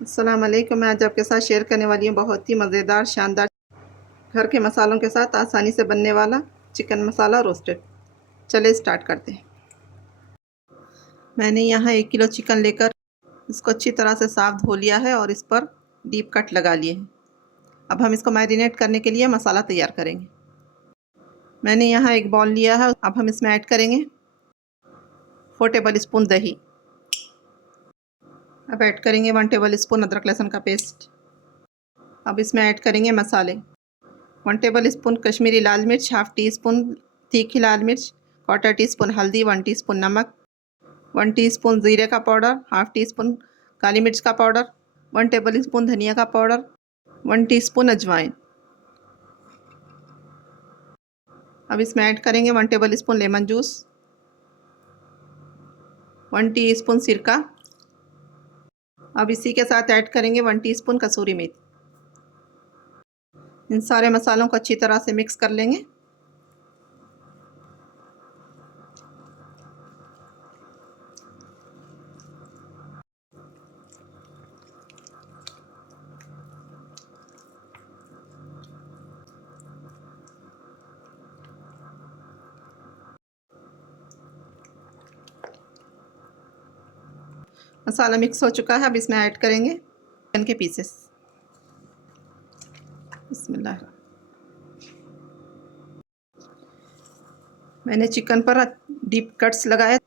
अस्सलाम वालेकुम। मैं आज आपके साथ शेयर करने वाली हूँ बहुत ही मज़ेदार शानदार घर के मसालों के साथ आसानी से बनने वाला चिकन मसाला रोस्टेड। चलिए स्टार्ट करते हैं। मैंने यहाँ 1 किलो चिकन लेकर इसको अच्छी तरह से साफ़ धो लिया है और इस पर डीप कट लगा लिए हैं। अब हम इसको मैरिनेट करने के लिए मसाला तैयार करेंगे। मैंने यहाँ एक बाउल लिया है। अब हम इसमें ऐड करेंगे 4 टेबल स्पून दही। अब ऐड करेंगे 1 टेबल स्पून अदरक लहसुन का पेस्ट। अब इसमें ऐड करेंगे मसाले। 1 टेबल स्पून कश्मीरी लाल मिर्च, हाफ़ टी स्पून तीखी लाल मिर्च, 1/4 टीस्पून हल्दी, 1 टीस्पून नमक, 1 टीस्पून ज़ीरे का पाउडर, हाफ़ टी स्पून काली मिर्च का पाउडर, 1 टेबल स्पून धनिया का पाउडर, 1 टीस्पून अजवाइन। अब इसमें ऐड करेंगे 1 table spoon lemon juice, 1 teaspoon सिरका। अब इसी के साथ ऐड करेंगे 1 टीस्पून कसूरी मेथी। इन सारे मसालों को अच्छी तरह से मिक्स कर लेंगे। मसाला मिक्स हो चुका है। अब इसमें ऐड करेंगे चिकन के पीसेस। बिस्मिल्लाह। मैंने चिकन पर डीप कट्स लगाए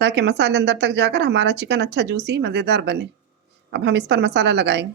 ताकि मसाले अंदर तक जाकर हमारा चिकन अच्छा जूसी मज़ेदार बने। अब हम इस पर मसाला लगाएंगे।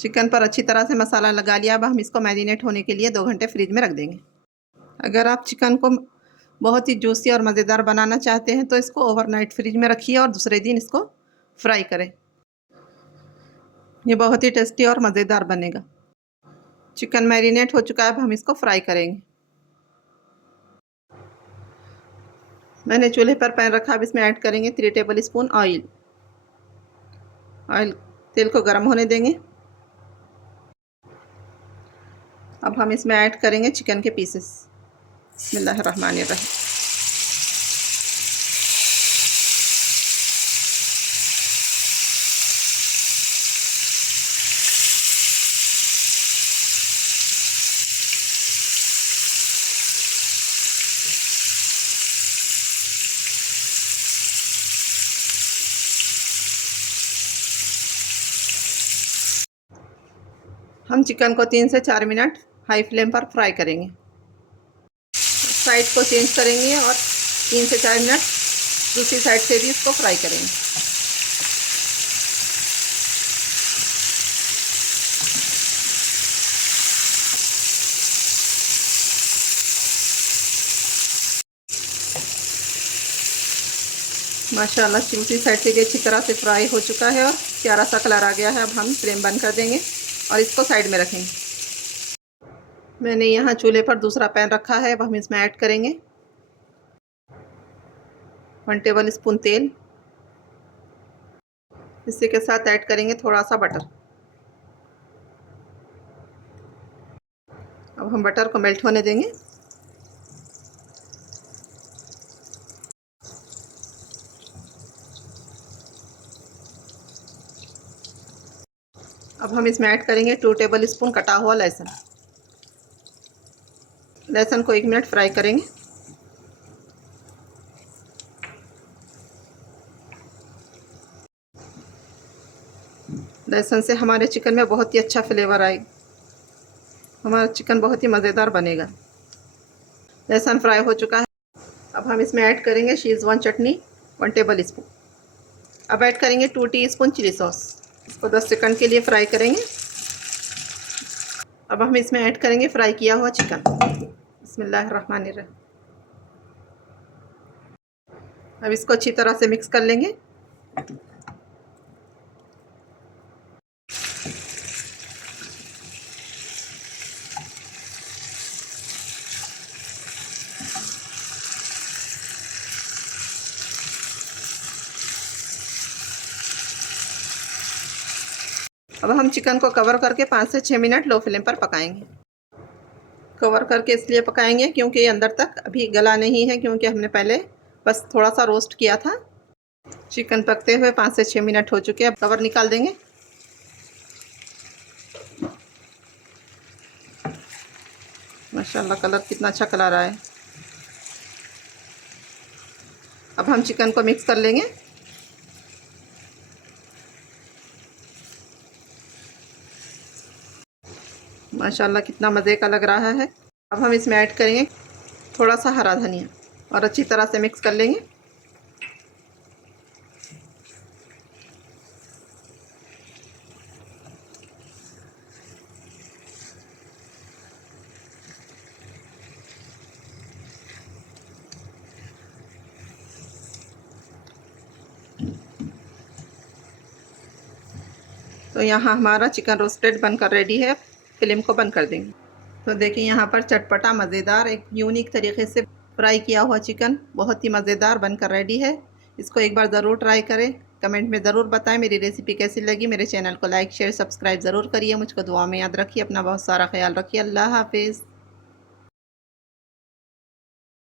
चिकन पर अच्छी तरह से मसाला लगा लिया। अब हम इसको मैरिनेट होने के लिए 2 घंटे फ्रिज में रख देंगे। अगर आप चिकन को बहुत ही जूसी और मज़ेदार बनाना चाहते हैं तो इसको ओवरनाइट फ्रिज में रखिए और दूसरे दिन इसको फ्राई करें। ये बहुत ही टेस्टी और मज़ेदार बनेगा। चिकन मैरिनेट हो चुका है। अब हम इसको फ्राई करेंगे। मैंने चूल्हे पर पैन रखा। अब इसमें ऐड करेंगे 3 टेबल स्पून ऑयल। तेल को गर्म होने देंगे। अब हम इसमें ऐड करेंगे चिकन के पीसेस। बिस्मिल्लाहिर्रहमानिर्रहीम। हम चिकन को 3 से 4 मिनट हाई फ्लेम पर फ्राई करेंगे। साइड को चेंज करेंगे और 3 से 4 मिनट दूसरी साइड से भी इसको फ्राई करेंगे। माशाल्लाह दूसरी साइड से भी अच्छी तरह से फ्राई हो चुका है और प्यारा सा कलर आ गया है। अब हम फ्लेम बंद कर देंगे और इसको साइड में रखेंगे। मैंने यहाँ चूल्हे पर दूसरा पैन रखा है। अब हम इसमें ऐड करेंगे 1 टेबल स्पून तेल। इसी के साथ ऐड करेंगे थोड़ा सा बटर। अब हम बटर को मेल्ट होने देंगे। अब हम इसमें ऐड करेंगे 2 टेबल स्पून कटा हुआ लहसुन। लहसुन को 1 मिनट फ्राई करेंगे। लहसुन से हमारे चिकन में बहुत ही अच्छा फ्लेवर आएगा। हमारा चिकन बहुत ही मज़ेदार बनेगा। लहसुन फ्राई हो चुका है। अब हम इसमें ऐड करेंगे शेज़वान चटनी 1 टेबल स्पून। अब ऐड करेंगे 2 टीस्पून चिली सॉस। इसको 10 सेकंड के लिए फ्राई करेंगे। अब हम इसमें ऐड करेंगे फ्राई किया हुआ चिकन। बिस्मिल्लाहिर्रहमानिर्रहीम। अब इसको अच्छी तरह से मिक्स कर लेंगे। अब हम चिकन को कवर करके 5 से 6 मिनट लो फ्लेम पर पकाएंगे। कवर करके इसलिए पकाएंगे क्योंकि ये अंदर तक अभी गला नहीं है, क्योंकि हमने पहले बस थोड़ा सा रोस्ट किया था। चिकन पकते हुए 5 से 6 मिनट हो चुके हैं। अब कवर निकाल देंगे। माशाल्लाह कलर कितना अच्छा कलर आया है। अब हम चिकन को मिक्स कर लेंगे। माशाल्लाह कितना मज़े का लग रहा है। अब हम इसमें ऐड करेंगे थोड़ा सा हरा धनिया और अच्छी तरह से मिक्स कर लेंगे। तो यहाँ हमारा चिकन रोस्टेड बनकर रेडी है। फ्लेम को बंद कर देंगे। तो देखिए यहाँ पर चटपटा मज़ेदार एक यूनिक तरीके से फ्राई किया हुआ चिकन बहुत ही मज़ेदार बनकर रेडी है। इसको एक बार ज़रूर ट्राई करें। कमेंट में ज़रूर बताएं मेरी रेसिपी कैसी लगी। मेरे चैनल को लाइक शेयर सब्सक्राइब ज़रूर करिए। मुझको दुआ में याद रखिए। अपना बहुत सारा ख्याल रखिए। अल्लाह हाफिज़।